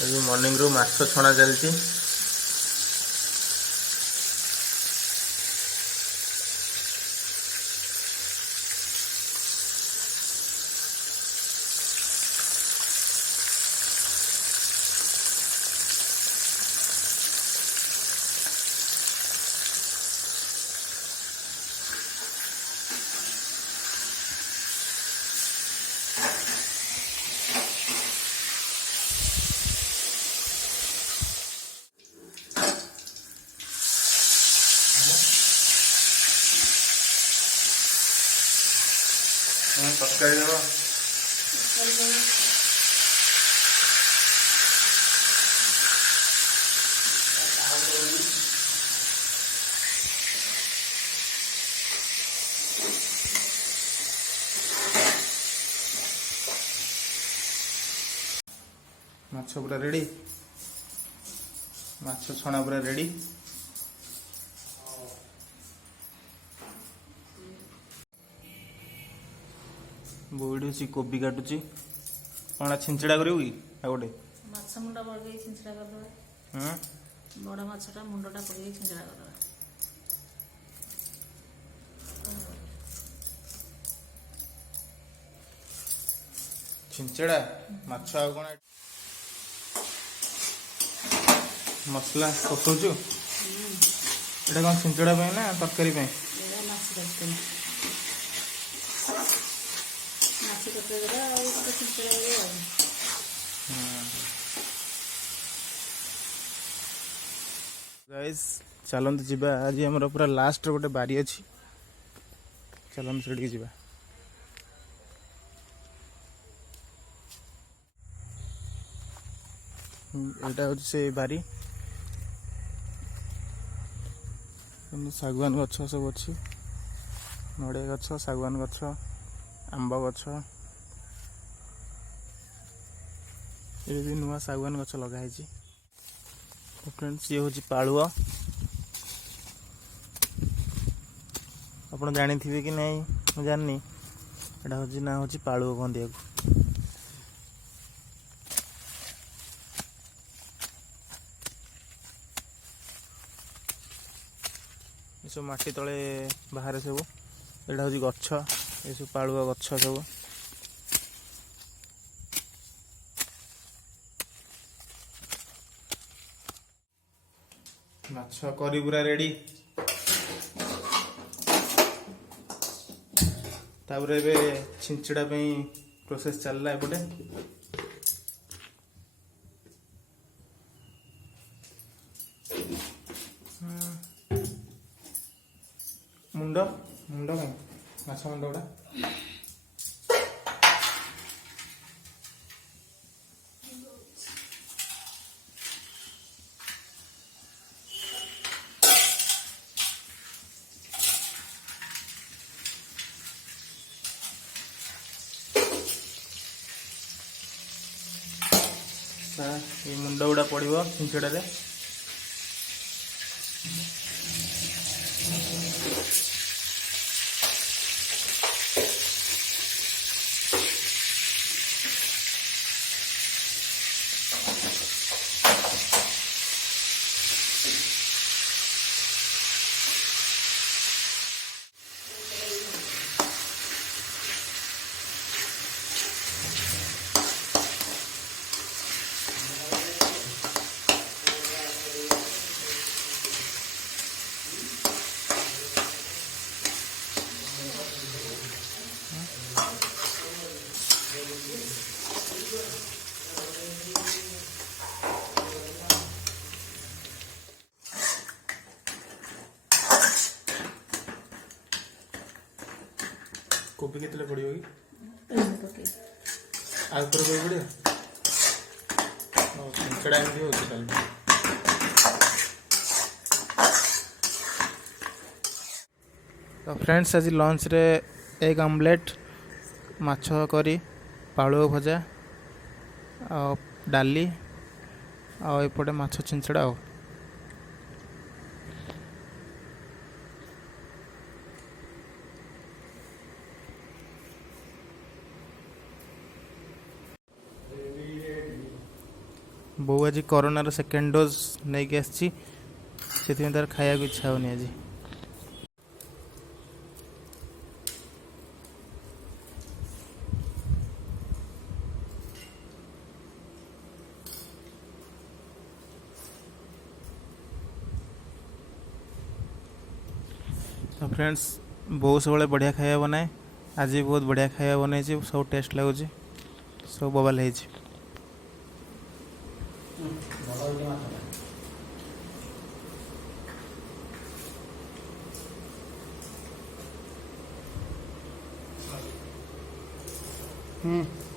ये मॉर्निंग रू माछ छणा चलती। तरकारी देव माछ पूरा रेडी, माछ छणा पूरा रेडी। बोड़ी अच्छी कोबी काटुची कौन छिंचड़ा करू कि गोटे माछ मुंडा पकई छिंचड़ा करदे। बड़ माछटा मुंडटा पकई छिंचड़ा करदे। छिंचड़ा माछ आ कौन मसला कसुचु एटा कौन छिंचड़ा पे ना तरकारी पे गाइस चलते जीवा आज हमर पूरा लास्ट गोटे बारी अच्छी चलते से जीवा। एटा हूँ से बारी सागवान गछ सब अच्छी नड़िया गछ सागवान गछ आंब गछ ये भी नुआ सागवान गछ लगाई। फ्रेंड्स ये हूँ पालुआ आप जानी थे कि नहीं मैं जाननी एटा हूँ ना हूँ पालुआ कहते सब माटी तले बाहर सब एटा हूँ गछ ये सब पालुआ गछ सब माछ करी पूरा रेडी तापर ए छिंचड़ा प्रोसेस चलला एपटे मुंड मुंड कहीं माछ मुंड गुड़ा ये मुंड गुड़ा पड़ो छिंचड़ा रे कोबी केतले पड़ो कि आग पर कोई पड़ो छिंचड़ा एमती हो तो फ्रेंड्स आज लंच रे एग आमलेट माछ करी पालुआ भजा आ डाली आपटे माछ छिंचड़ा आ ବୋଉ ଆଜି କରୋନାର ସେକେଣ୍ଡ ଡୋଜ୍ ନେଇକି ଆସିଛି, ସେଥିପାଇଁ ତାର ଖାଇବାକୁ ଇଚ୍ଛା ହେଉନି ଆଜି। तो फ्रेंड्स, बोऊ सब बढ़िया खाया बनाए, आज भी बहुत बढ़िया खाया बनाई, सब टेस्ट लगुच, सब बवाल है। हम्म